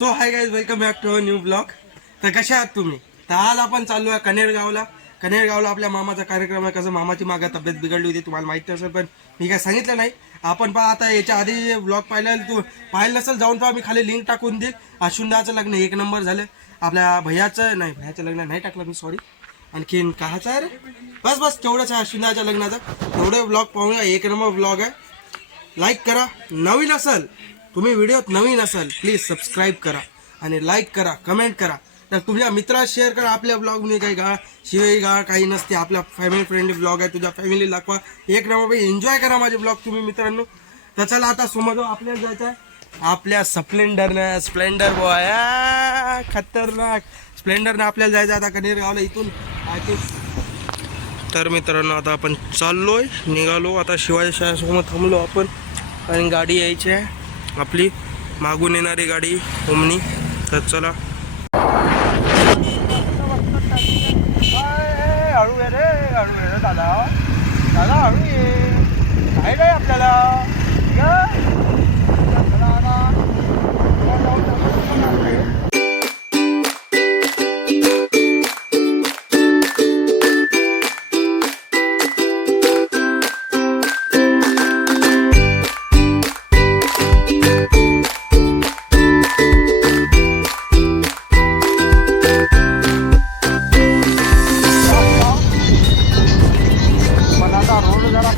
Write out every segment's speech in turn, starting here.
So hi guys, welcome back to a new blog. तर कशा आहात तुम्ही? तर आज आपण चाललो आहे कनेरगावला आपल्या मामाचा कार्यक्रम आहे. कसं मामाची मागे तब्येत बिघडली होती, तुम्हाला माहिती असेल, पण मी काय सांगितलं नाही. आपण पहा आता याच्या आधी ब्लॉग पाहिलं नसेल, जाऊन पहा, मी खाली लिंक टाकून देईल. अश्विनदाचं लग्न 1 नंबर झालं. आपल्या भैयाचं लग्न नाही टाकलं मी, सॉरी. आणखीन काहाचं आहे रे, बस तेवढंच आहे अश्विनदाच्या लग्नाचं. तेवढे ब्लॉग पाहूया, 1 नंबर ब्लॉग आहे. लाईक करा, नवीन असेल तुम्ही व्हिडिओत नवीन असाल प्लीज सबस्क्राईब करा आणि लाईक करा, कमेंट करा. तर तुझ्या मित्राला शेअर करा. आपल्या ब्लॉगमध्ये काही शिवाय काही नसते. आपला फॅमिली फ्रेंडली ब्लॉग आहे, तुझ्या फॅमिली दाखवा. 1 नंबर एन्जॉय करा माझे ब्लॉग तुम्ही मित्रांनो. तर चला आता समोर आपल्याला जायचं आहे आपल्या स्प्लेंडर बॉय, खतरनाक स्प्लेंडरनं आपल्याला जायचं आता कनेरगावला इथून. तर मित्रांनो आता आपण चाललोय, निघालो आता शिवाजी शाळेसमोर थांबलो आपण आणि गाडी यायची आहे आपली, मागून येणारी गाडी ओमनी. तर चला. हळू ये रे दादा हळू ये, काय नाही आपल्याला.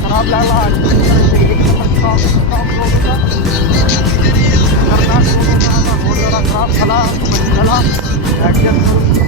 खराब लागला रोड जरा खराब झाला ॲडजस्ट करून.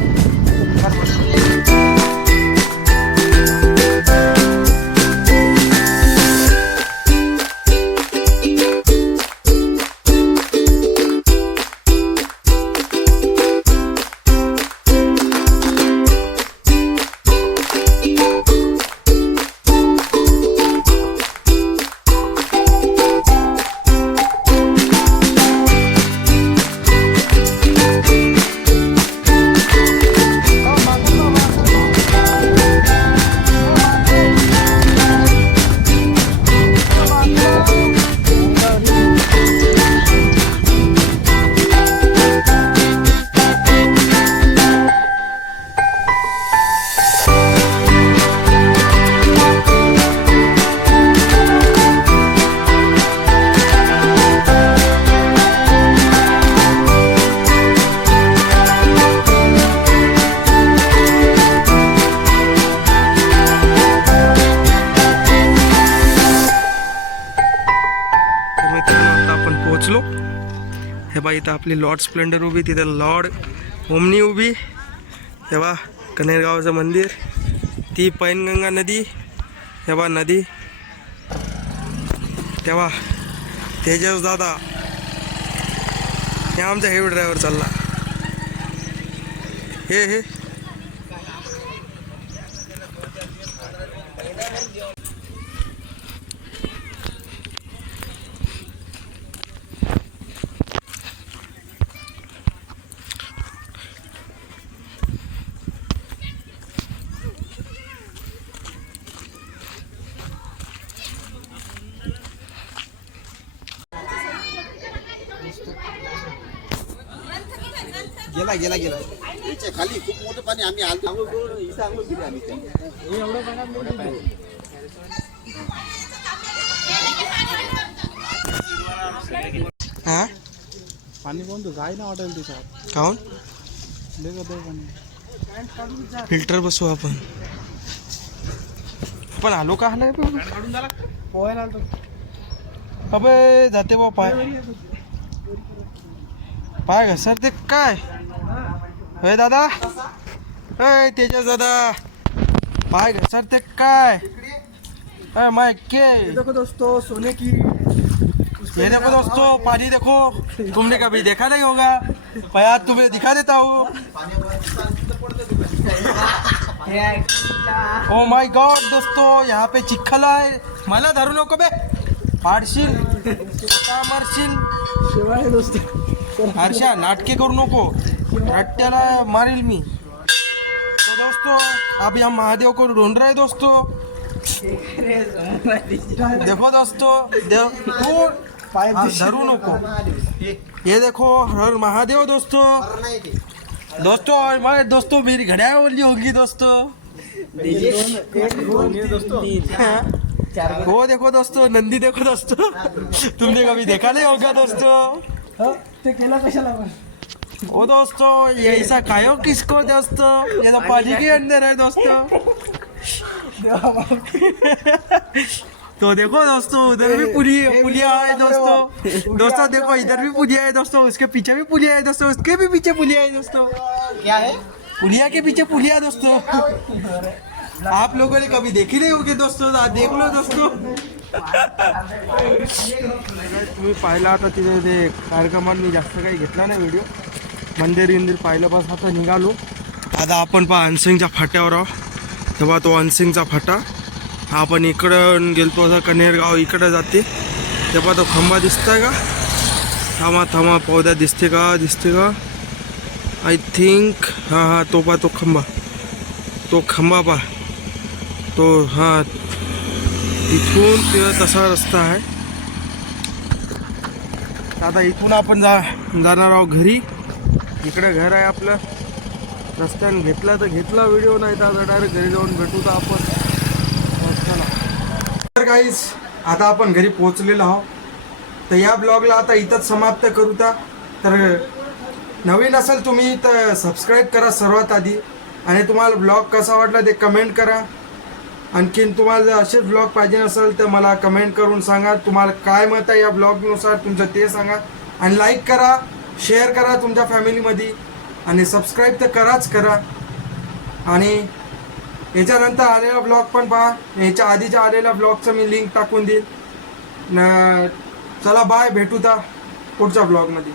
पोचलो. हे बा इथं आपली लॉर्ड स्प्लेंडर उभी, तिथं लॉर्ड ओमनी उभी. हे बा कनेरगावचं मंदिर, ती पैनगंगा नदी, हे बा नदी. तेव्हा तेजस दादा हे आमचा हेवी ड्रायव्हर चालला. हे गेला खाली खूप मोठं पाणी. आम्ही आंघोळ केली आम्ही. हा पाणी कोणतं जाय ना वाटेल त्याच्यात काऊन पाणी फिल्टर बसू आपण आलो का हलाय पोहायला आलतो. अबे जाते बा पाय घसर ते काय. होय दादा, होय तेजस दादा, पाय घसरते काय. माय के देखो दोस्तों, सोने की ये देखो दोस्तों, पानी देखो, तुमने कभी देखा नहीं होगा, मैं आज तुम्हें दिखा देता हूँ. ओ माय गॉड दोस्तों, यहाँ पे चिखल आहे. मला धरू नको बे, पाडशील मरशील. शिवाय दोस्त हर्षा नाटके करू नको, रट्ट्याला मारेल मी. तो दोस्तों अभी हम महादेव को ढूंढ रहे दोस्तों. देखो दोस्तों, धरू नको. ये देखो हर महादेव दोस्तों हमारे दोस्तों मेरी घड़ियाल बोली होगी दोस्तों। वो देखो दोस्तों नंदी देखो दोस्तों, तुमने कभी देखा नहीं होगा दोस्तों। ते केला कशाला पण? ओ दोस्तों ये ऐसा खायो किसको दोस्तों, ये तो पानी के अंदर है दोस्तों। तो देखो दोस्तों उधर भी पुलिया है दोस्तों देखो इधर भी पुलिया है दोस्तों, उसके पीछे भी पुलिया है दोस्तों, उसके भी पीछे पुलिया है दोस्तों। क्या है? पुलिया के पीछे पुलिया दोस्तों। आप लोगों ने कभी देखी नहीं होगी दोस्तों, देख लो दोस्तों। तुम्ही पाहिला आता तिथे ते कार्यक्रमात मी जास्त काही घेतला नाही व्हिडिओ, मंदिर पाहिलं बस आता निघालो। आता आपण अनसिंगच्या फाट्यावर आहोत, तेव्हा तो अनसिंगचा फाटा आपण इकडं गेलतो असा कनेरगाव इकडं जाते, तेव्हा तो खंबा दिसतोय का? थांबा पौद्या दिसते का आय थिंक हां तो खंबा पा तो हां इथून तसा रस्ता आहे। आता इथून आपण जाणार आहोत घरी, इकडे घर आहे आपलं। रस्त्याने घेतला तर घेतला व्हिडिओ, नाही तर आता डायरेक्ट घरी जाऊन भेटू तर आपण। तर गाईज आता आपण घरी पोहोचलेलो आहोत, तर या ब्लॉगला आता इथंच समाप्त करू तर नवीन असेल तुम्ही तर सबस्क्राईब करा सर्वात आधी, आणि तुम्हाला ब्लॉग कसा वाटला ते कमेंट करा। आणखीन तुम्हाला जर असेच ब्लॉग पाहिजे असेल तर मला कमेंट करून सांगा, तुम्हाला काय मत आहे या ब्लॉगनुसार तुमचं ते सांगा। आणि लाईक करा, शेअर करा तुमच्या फॅमिलीमध्ये, आणि सबस्क्राईब तर करा। आणि याच्यानंतर आलेला ब्लॉग पण पहा, याच्या आधीच्या आलेल्या ब्लॉगचं मी लिंक टाकून देईन। चला बाय, भेटू पुढच्या ब्लॉगमध्ये।